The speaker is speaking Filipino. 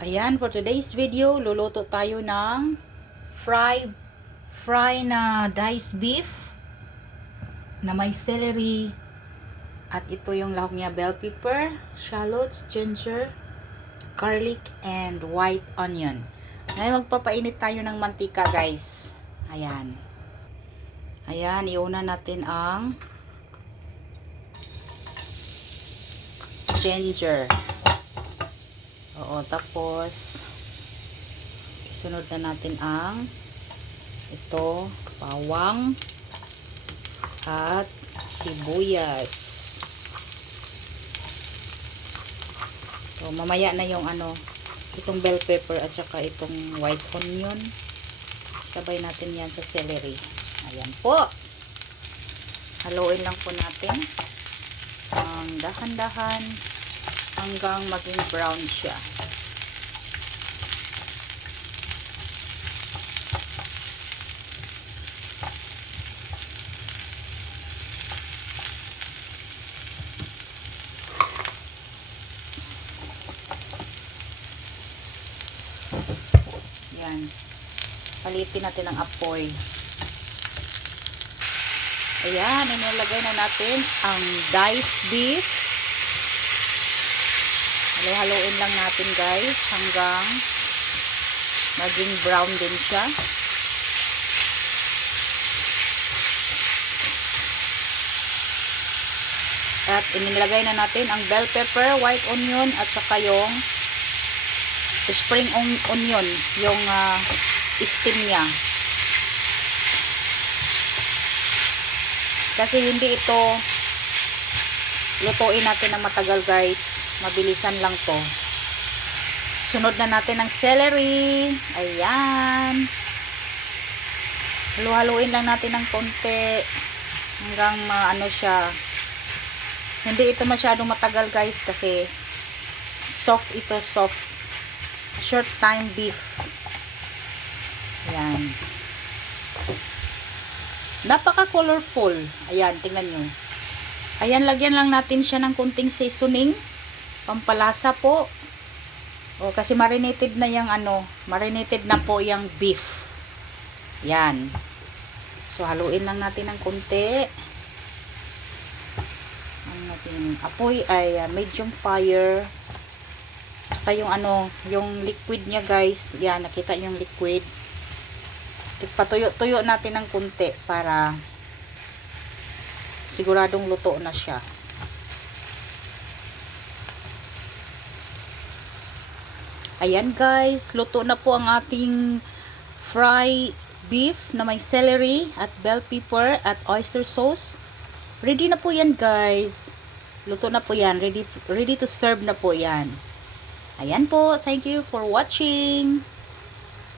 Ayan, for today's video, luluto tayo ng fry na diced beef na may celery. At ito yung lahok niya, bell pepper, shallots, ginger, garlic, and white onion. Ngayon, magpapainit tayo ng mantika, guys. Ayan. Ayan, iuna natin ang ginger. Oo, tapos isunod na natin ang ito, bawang at sibuyas. So, mamaya na yung itong bell pepper at saka itong white onion. Sabay natin yan sa celery. Ayan po. Haluin lang po natin ang dahan-dahan hanggang maging brown siya. Yan. Palitin natin ang apoy. Ayan, inilagay na natin ang diced beef. Halo-haloin lang natin, guys, hanggang maging brown din siya. At inilagay na natin ang bell pepper, white onion, at saka yung spring onion, yung stem niya. Kasi hindi ito lutuin natin ng matagal, guys. Mabilisan lang to. Sunod na natin ang celery. Ayan. Halu-haluin lang natin ng konti hanggang maano siya. Hindi ito masyadong matagal, guys, kasi soft ito, soft. Short time beef. Ayan. Napaka-colorful. Ayan, tingnan nyo. Ayan, lagyan lang natin siya ng kunting seasoning. Pampalasa po. O, kasi marinated na yung marinated na po yung beef. Yan. So, haluin lang natin ng kunti. Ang natin apoy ay medium fire. Saka yung yung liquid niya, guys. Yan, nakita yung liquid. Patuyo-tuyo natin ng kunti para siguradong luto na siya. Ayan, guys, luto na po ang ating fry beef na may celery at bell pepper at oyster sauce. Ready na po yan, guys. Luto na po yan. Ready to serve na po yan. Ayan po. Thank you for watching.